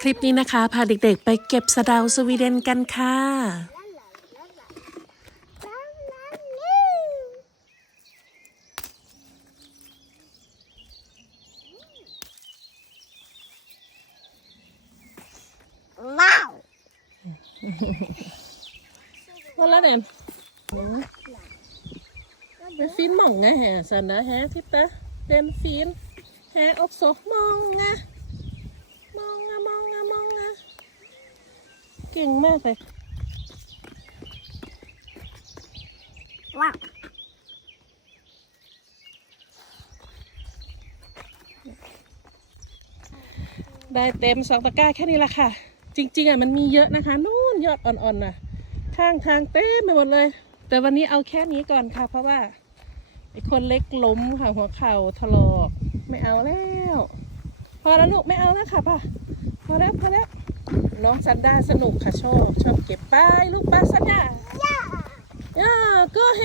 คลิปนี้นะคะ พาเด็กๆ ไปเก็บสะเดาสวีเดนกันค่ะ Wow! Kolla den. Mm. Det är fin många här Sanna. Här, titta. Den är fin. Här också. Många. Många, många, många. เก่งมากเลย Wow! ได้เต็มสองตะกร้าแค่นี้ละค่ะ จริง ๆอะมันมีเยอะนะคะนู่นยอดอ่อนๆน่ะข้างทางเต็มไปหมดเลย แต่วันนี้เอาแค่นี้ก่อนค่ะ เพราะว่าไอ้คนเล็กล้มค่ะหัวเข่าถลอก ไม่เอาแล้ว พอแล้วลูกไม่เอาแล้วค่ะป่ะพอแล้วพอแล้ว น้องซันด้าสนุกค่ะชอบชอบเก็บไปลูกป้าซันด้า Yeah! ย่าก็เฮ